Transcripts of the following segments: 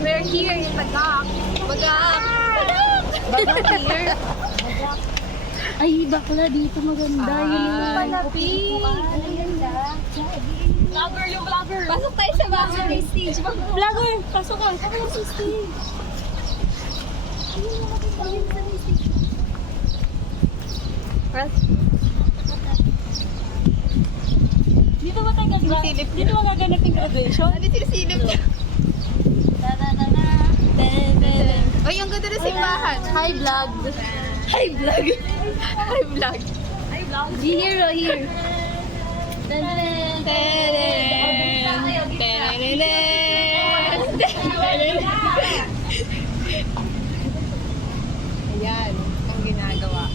We're here in Bagak. Bagak here. Ay, bakla dito maganda. Yun yung Palapit. Ang ganda. Vlogger yung vlogger. Pasok tayo sa bahay. May stage. Vlogger, pasok ka. Kami yung system. Dito ba tayo gaganap? Dito ba gaganap yung graduation? Ano sinisilip niya? Ay, ang ganda na simbahan. Hi, vlog. Hi, vlog. Hi, vlog. Here, here. Ayan, ang ginagawa.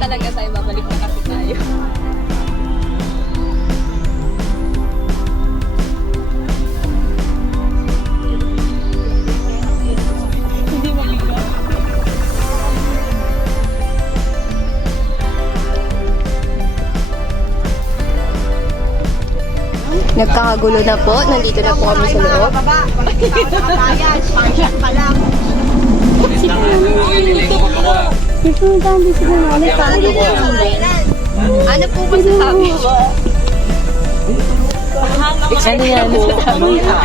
Talaga tayo, babalik na kasi tayo. Hindi mabigat. Nagkakagulo na po. Nandito na po kami sa loob. Ano po masasabi? Ano yan?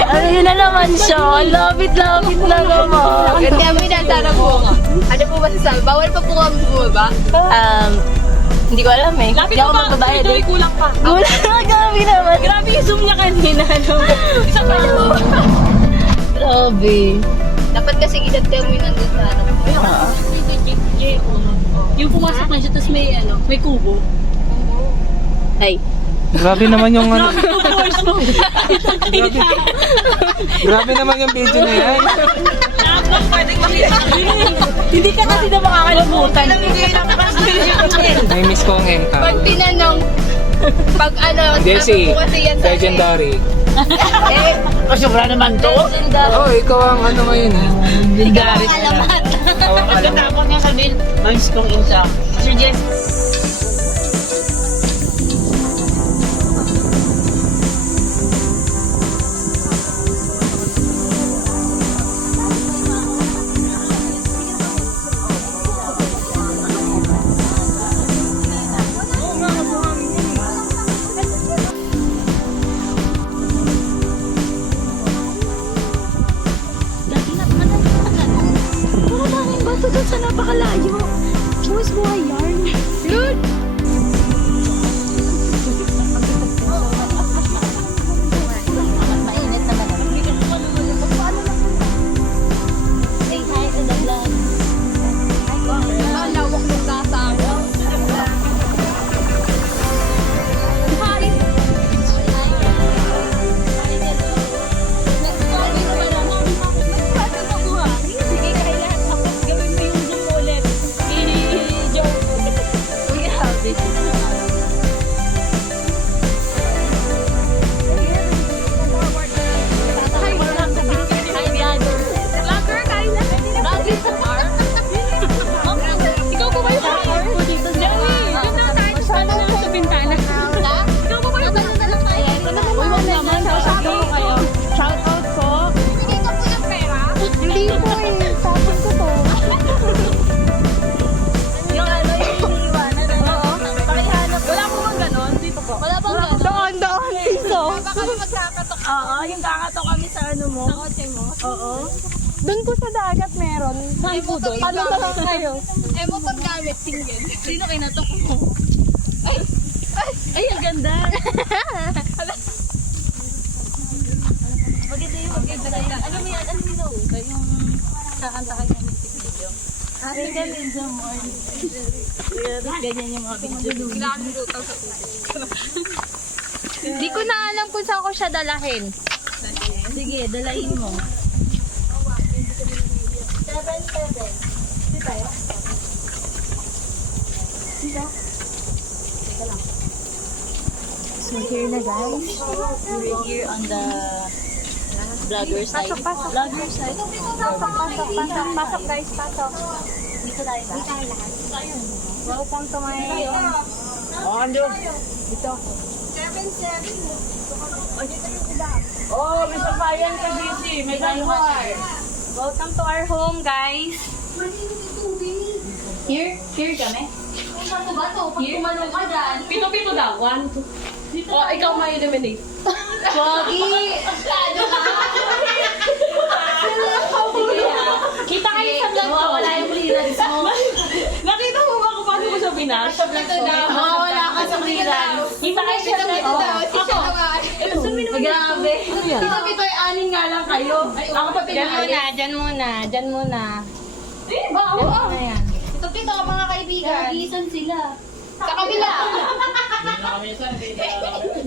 Ano yun na naman siya? Lapit-lapit na naman. Kasi kami nasara po. Ano po masasabi? Bawal pa po kami bumaba? Hindi ko alam eh. Lapit Hindi ako mo pa, magbabayad Joy, eh. kulang pa. Kulang na kami naman. Grabe yung zoom niya kanina. Isa pa yun. Grabe. Dapat kasi idagdag mo yung nandun sa ano. Yung pumasok na siya, tapos may kubo. Ay. Grabe naman yung ano. Force mo. Grabe naman yung video na yan. Hindi ka kasi na makakalimutan. May miss ko ang MK. Pag tinanong, pag ano, Desi, sabi ko kasi yan sa akin. legendary. Sobra naman to. Oh, ikaw ang ano ngayon eh. Legendary. Alamat. Awang alam. Pagkatapos nga sabihin, miss kong isa. Sir Jess. Maraming bato doon sa napakalayo. Buwis buhay yarn. Dude! Mainit naman. Say hi to the vlog. Lawak ng kasama. Hi! Sige, kaya lahat. Tapos gawin mo yung Zoom ulit. I-joke. Uy, sabi. Hi, vlogger. Vlogger, Kyla. Vlogger sa bar. Ikaw ba yung vlogger? Jenny, doon lang tayo sa bintana. Ikaw ba yung vlogger? Uy, wag naman. Shoutout kayo. Shoutout po. Bigay ko po yung pera. Hindi po eh. Tapos ko to. Yung ano, yung iniiwanan. Oo. Pakihanap. Wala po bang ganon? Dito po. Wala bang ganon? Doon, piso. Baka magkakatok. Oo, yung kakatok kami sa ano mo. Sa kotse mo. Oo. Doon po sa dagat meron. Saan po doon? Paano na lang kayo? mo pag gamit, single. Sino kinatok mo? Ay, ang ganda. Maganda yung maganda. Ano mo yan? Ano mo yung kakanta kayo ng music video? Ay, ganun sa morning. Ganyan yung mga video. Kinakalimutan sa Hindi ko na alam kung saan ko siya dalahin. Sige, dalahin mo. 7-7. Tayo. So here na guys, we're here on the vlogger side. Pasok. Vlogger side. Pasok guys, pasok. Dito tayo ba? Dito tayo lahat. Welcome to my... Oh, Andrew. Dito. 7-7. Oh, may sabayan ka, Desi. May galuhan. Welcome to our home guys. Here kami. Here manong ka dyan. Pito-pito daw. 1, 2. Oh, ikaw ma-eliminate. Wagi! Kita kayo sa vlog ko. Wala yung clearance mo. Nakita mo ba kung paano mo siya binash? Wala ka sa clearance. Kita kayo sa vlog ko. Ako. Grabe. Pito-pito ay anin nga lang kayo. Ako pa pinaalis. Dyan muna. Eh, bawal. Ano yan? Ito, mga kaibigan. Nagisan sila. Sa kabila.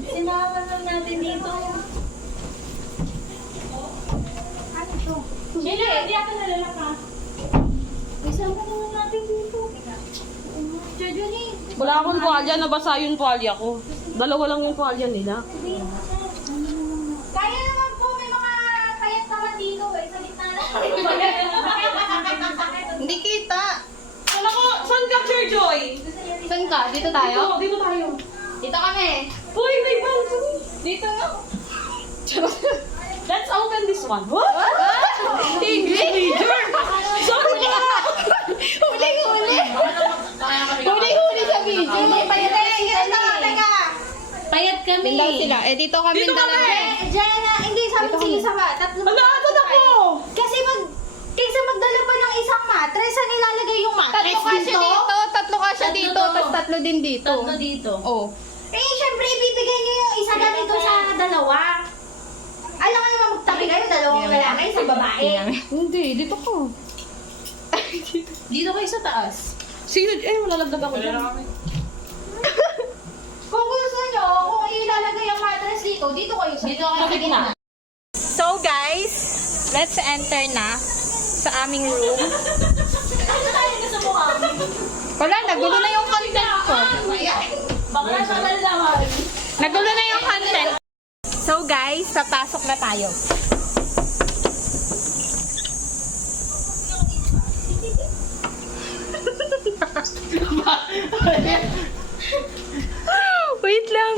Sinama lang natin dito. Ano to? Hindi ako nalalaka. Isama naman natin dito. Jojo Wala akong tuwalya. Nabasa yung tuwalya ko. Dalawa lang yung tuwalya nila. Kaya naman po, may mga payat naman dito eh. Sa gitna na. Hindi kita. Wala ko, saan ka, Sir Joy? Saan ka? Dito tayo? Dito tayo. Dito kami. Uy, may bangko. Dito nga. Let's open this one. What? English major. Sorry na. Huli! Huli sa video. Payat teka. Payat kami. Bindaw sila. Eh, dito kami dalawa. Jenna, hindi sabi ko sige sa ba. Tatlo. Ano, asan ako? Kasi kaysa magdala pa ng isang mattress, saan ilalagay yung mattress dito? Tatlo kasya dito, tapos tatlo din dito. Tatlo dito. Oh. Eh, syempre, ibibigay niyo yung isa ganito sa dalawa. Alam ka naman magtabi kayo, dalawang lalaki, isang babae. Hindi, dito ko. Dito kayo sa taas. Sino? Malalagdag ako dyan. Kung gusto nyo, kung ilalagay ang mattress dito, dito kayo sa Dito kayo sa gitna. So guys, let's enter na. sa aming room. Wala, nagulo na yung content ko. Baka siya nalaman. Nagulo na yung content. So guys, papasok na tayo. Wait lang.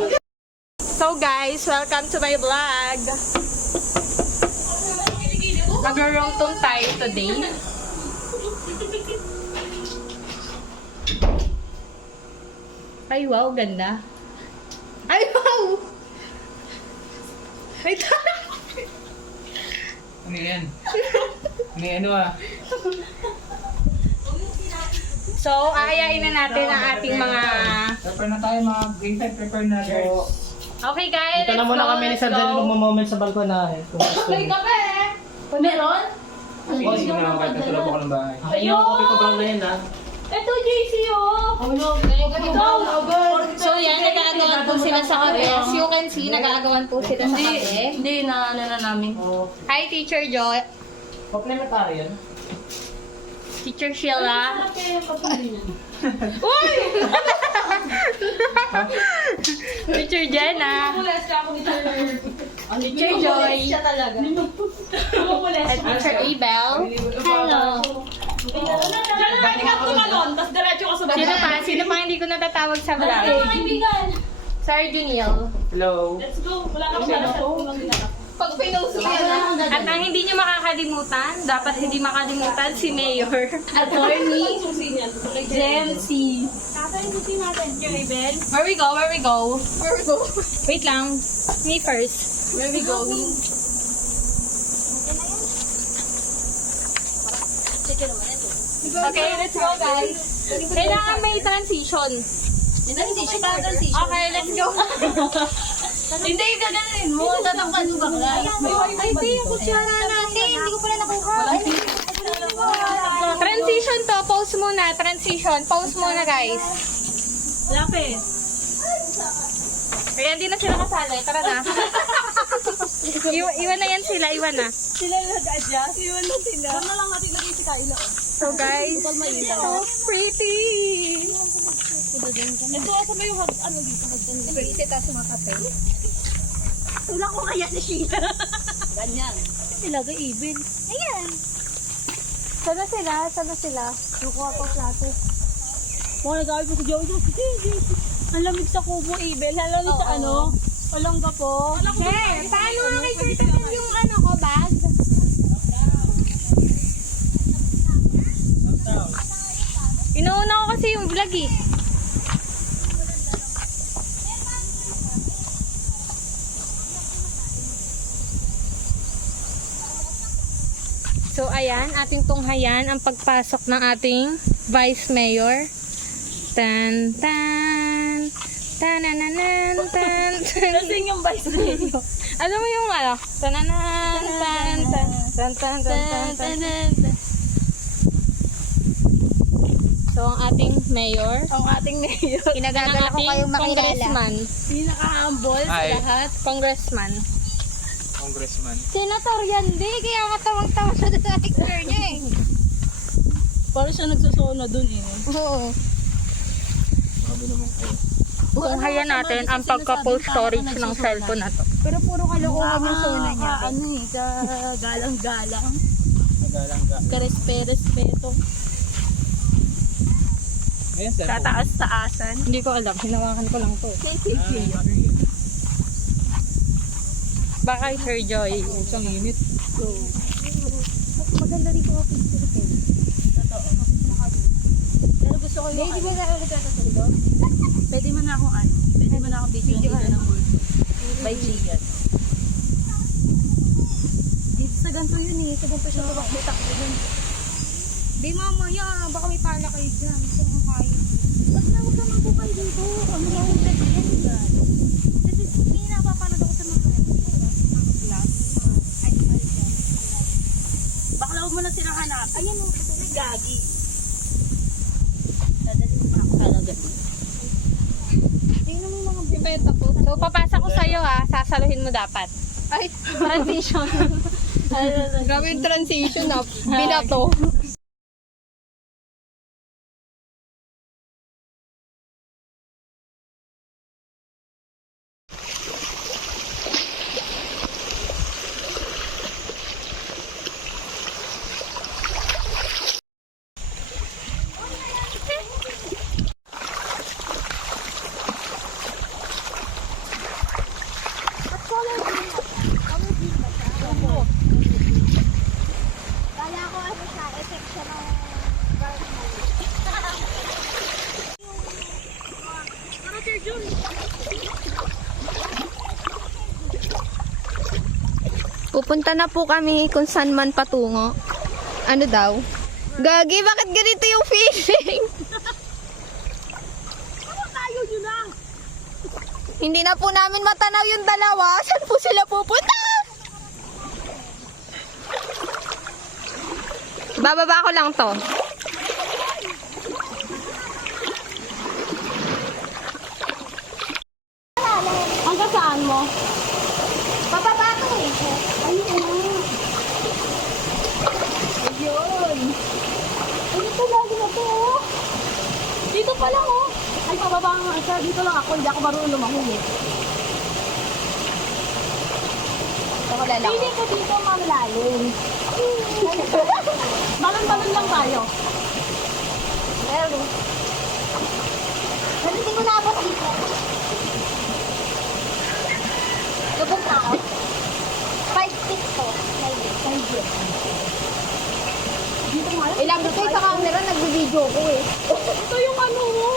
So guys, welcome to my vlog. Mag-room tour tayo today. Ay wow, ganda. Ay wow! Wait lang. Ano yan? May ano ah. So, aayain na natin ang ating mga... Prepare na tayo mga grade 5, prepare na girls. Okay guys, Ito na muna kami ni Sir Jen mag-moment sa balkonahe. Kung gusto May niyo. kape! Meron? Oh, sige na lang kahit natulog ako ng bahay. Ayun, yung copy ko brown na yun ha. Ito, JC, oh! so yan, nag-aagawan po sila sa kape. As you can see, nag-aagawan po sila sa kape. Hindi, na namin. Hi, Teacher Joy. Complementary yan. Teacher Sheila. Uy! Teacher Jenna. Teacher Joy. Siya talaga. At Teacher Abel. Hello. Sino pa hindi ko natatawag sa vlog? Sir Juniel. Hello. Pag pinost ko yan, At ang hindi nyo makakalimutan, dapat hindi makalimutan si Mayor. attorney, Gemcy. Where we go? Where we go? Wait lang. Me first. Where we going? Okay, let's go guys. Kailangan may transition. Hindi siya transition. Okay, let's go. Hindi, gaganin mo. Tatakpan mo bakla. Ay, di, yung kutsara natin. Hindi ko pala nakuha. Transition to. Pause muna. Transition. Pause muna, guys. Lapis. Kaya hindi na sila kasali. Tara na. Iwan na yan sila. Iwan na. Sila nag-adjust. Iwan na sila. Huwag na lang natin lagay si Kyla. So, guys. So pretty. Ito, asa ba yung ano dito? Pretty tayo sa mga kape. Wala ko kaya ni Sheila. Ganyan. Ilagay even. Ayan. Sana sila? Sana sila? Nakuha pa plato. Mga nagawin po si Jojo. Ang lamig sa kubo, Ibel. Ang lamig sa ano? Walang gapo. Hey, paano nga kay Sir Tatin yung ano ko, bag? Inuuna ko kasi yung vlog eh. So ayan, ating tunghayan ang pagpasok ng ating Vice Mayor. Tan tan tanananan tan tan. Lasing yung vice mayor. Alam mo yung ano? Tananan tan tan tan tan tan tan. So ang ating mayor, Ang ating mayor. kinagagala ko kayong congressman. Pinaka-humble sa Ay. lahat. Congressman. Congressman. Senator yan, di. Kaya katawang-tawa siya sa picture niya eh. Parang siya nagsusona dun eh. Oo. Sabi naman kayo. Tunghayan natin ang pagka-post storage ng cellphone na to. Pero puro kalokohan yung sona niya. Ano eh, sa galang-galang. Nagalang-galang. Karespe-respeto. Ayan, sir. Tataas-taasan. Hindi ko alam. Hinawakan ko lang to. Baka Sir Joy. Isang init. Maganda rin ko picture ko. Totoo. Pero gusto ko yung Hindi ba nakakita sa dito? Pwede mo na akong ano. Pwede mo na akong video dito ng world. By Gian. Dito sa ganito yun eh. Sa ganito siya tumakbo-takbo dun. Di mamaya. Baka may pala kayo dyan. Gusto kong kayo. Ba't na huwag ka magbukay dito? Ano ba yung bed yan dyan? Kasi hindi napapanood ako sa mga vlog. Bakla huwag mo na silang hanap. Ayan o. Gagi. Dadalhin pa ako talaga. Tingnan mo yung mga Ipeta po. So, papasa ko sa'yo ha. Sasaluhin mo dapat. Ay, transition. Grabe yung transition na. Binato. Kala ko ano siya, effect siya ng Pupunta na po kami kung saan man patungo. Ano daw? Gagi, bakit ganito yung feeling? Hindi na po namin matanaw yung dalawa. Saan po sila pupunta? Bababa ko lang to. hanggang saan mo? Bababa ko eh. Ayun. Ayun. Ay, ito lagi na to oh. Dito pa lang oh. Ay, pababa nga siya. Dito lang ako. Hindi ako marunong lumahon eh. Ako lalaki. Hindi ko dito mamlalim. Balon-balon lang tayo. Pero, hindi ko naabot dito. Lubog na ako. 5 feet to. 5 feet. Ilapit ko sa camera, nag-video ko eh. Ito yung ano mo.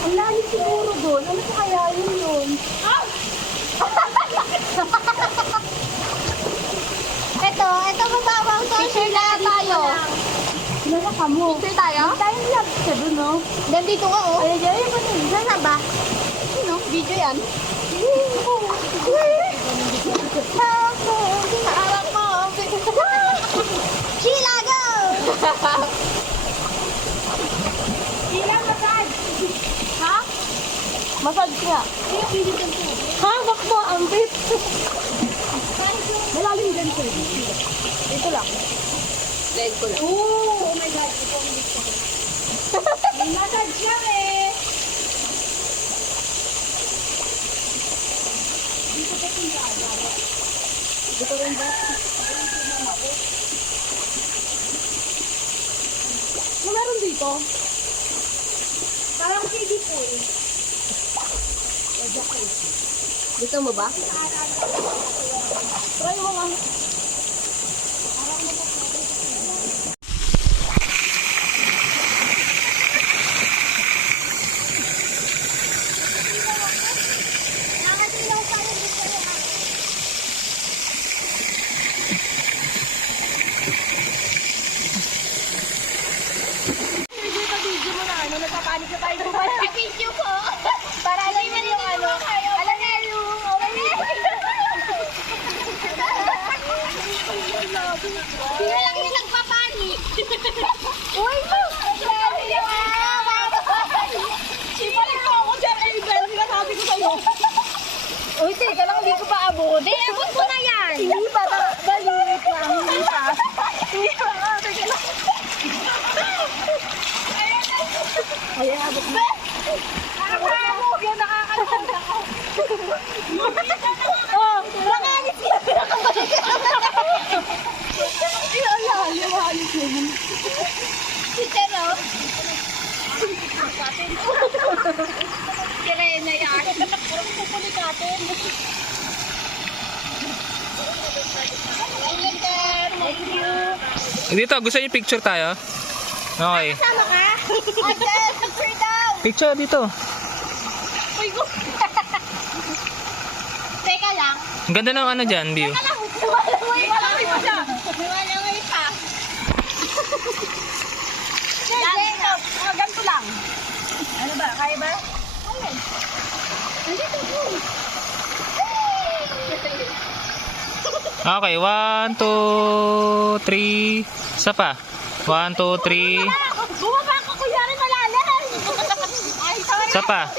Ang lalim siguro doon. Ano pa kaya yun? Ito mababang to. Picture na tayo. Nasa ka mo. Picture tayo? Tayo lang siya doon, no? Nandito nga oh. Ay, ay, ay, saan na ba? Ano? Video yan. Harap mo. Sheila, go! Sheila, massage. Ha? Massage nga. Hawak mo ang bit. Malalim din ko. Dito lang. Leg ko lang. Oh my God. Ito ang gusto ko. May massage lang eh. Dito rin ba? Ano meron dito? Parang CD po eh. Gusto mo ba? Try mo nga. Nakasilaw pa rin dito yung ano. Video mo na ano, nagpapanik na tayo ng pala. Video ko. Para alam mo yung ano. Alam na yung... Sino lang yung nagpapanik? Uy! Grabe naman! Sipalik ko ako dyan, Abel. Sinasabi ko sa'yo. Uy, teka lang, hindi ko pa abot. Eh, abot ko na yan! Hindi pa, baliwit lang. Hindi pa. Hindi pa, teka lang. Ayan, abot na. Nakakabog yan, nakakalog ako. Oh, nakangit siya. Liwalis yun. Pero, Kirena yan. Pupulit natin. Dito, gusto niyo picture tayo? Okay. Sama ka? Ate, picture daw. Picture dito. Uy, go. Teka lang. Ang ganda ng ano dyan, view. Walang pa siya. Walang pa. Yan, ganito lang. Ano ba, kaya ba? Nandito po. Okay, 1, 2, 3. Isa pa. 1, 2, 3. Bumaba ka kuya rin malalim. Ay, sorry. Isa pa.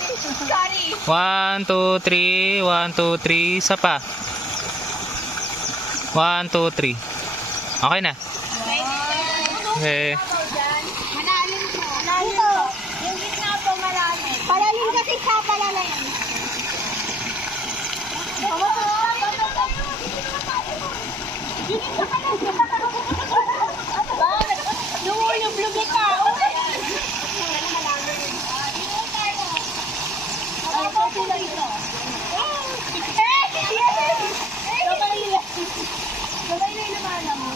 Sorry. 1, 2, 3. 1, 2, 3. Isa pa. 1, 2, 3. Okay na. Okay. Malalim po. Malalim po. Yung gitna po malalim. Palalim kasi siya, palalim. Lumulublubi ka. Sabay na yung lumala mo.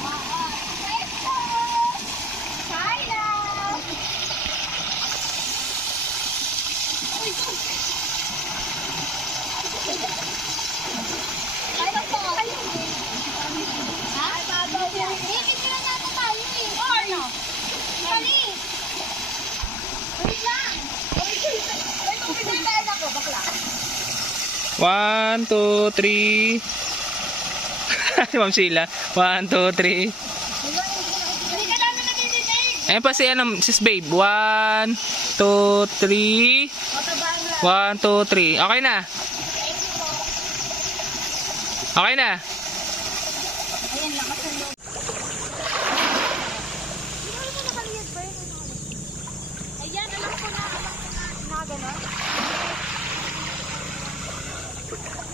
One, two, three. Ma'am Sheila. 1, 2, 3. Ayan pa si ano, sis babe. 1, 2, 3. 1, 2, 3. Okay na. Okay na. Ayan, alam ko na gano'n.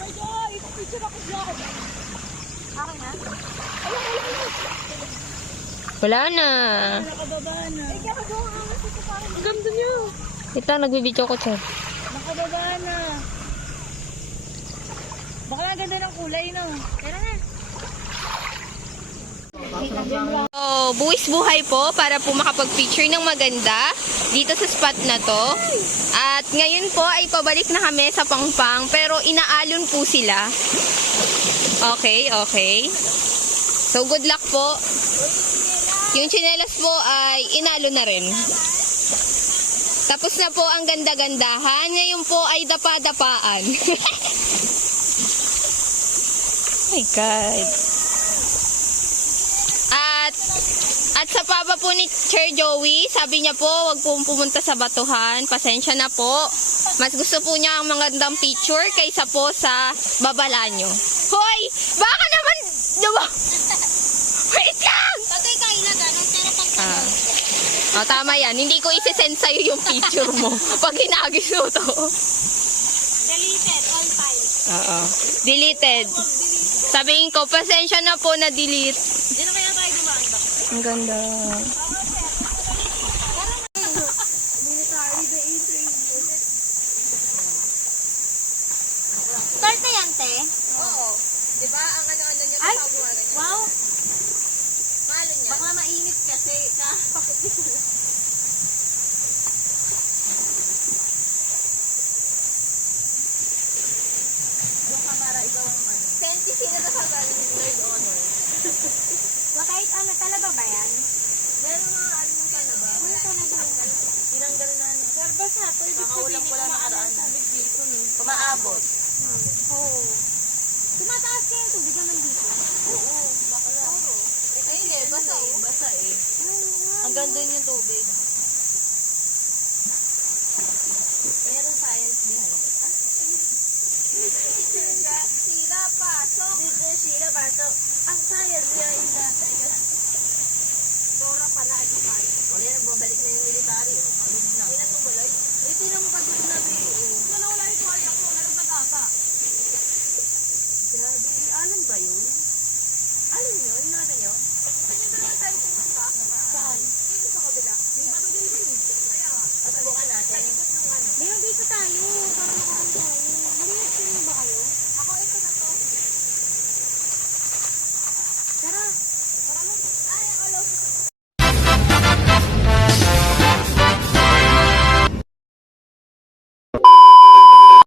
Oh guys, picture ako dyan. Okay na? Wala na. Nakababa na. Ay, nakagawa nga kasi ito parang. Ang ganda niyo. Ito, nagbibideo ko, Chad. Nakababa na. Baka ang ganda ng kulay, no? Tara na. So, buwis buhay po para po makapag-picture ng maganda dito sa spot na to. At ngayon po ay pabalik na kami sa Pangpang pero inaalon po sila. Okay, okay. So, good luck po. Yung tsinelas po ay inaalon na rin. Tapos na po ang ganda-gandahan. Ngayon po ay dapa-dapaan. Oh my God. At sa papa po ni Sir Joey, sabi niya po, wag po pumunta sa batuhan. Pasensya na po. Mas gusto po niya ang magandang picture kaysa po sa babala nyo. Hoy! Baka naman! Diba? Wait lang! Pagkay kain na gano'n, pero pag Oh, tama yan. Hindi ko isi-send sa'yo yung picture mo. Pag hinagis mo to. deleted, all files. Oo. Deleted. Sabihin ko, pasensya na po na delete. Hindi na kaya tayo gumain ba? Ang ganda. Start na yan, te? Oo. Diba? Ang ano-ano niya, ay, wow. Mahalo niya. Baka mainit kasi. Yung ka para ikaw ang ano. Senti, sino na sa galing Lord Honor? Kahit ano, talaba ba yan? Meron mga ano yung talaba. Ano talaba? Tinanggal na ano. Sarbas na to. Makaulang ko lang nakaraan. Kumaabot. Oo. Tumataas kayo yung tubig naman dito. Oo, bakla. Ayun eh, basa eh. Basa eh. Hanggang doon yung tubig. Meron science behind it. Teacher Sheila, pasok. Teacher Sheila, pasok. Ang science behind that. Tora pa na atipan. Wala na, babalik na yung military. Hindi na tumuloy. Ito yung pagod na rin. Wala ito ay ako. Nalabat ata. Grabe. Alin ba yun? Alin yun? Natin yun? Saan yun naman tayo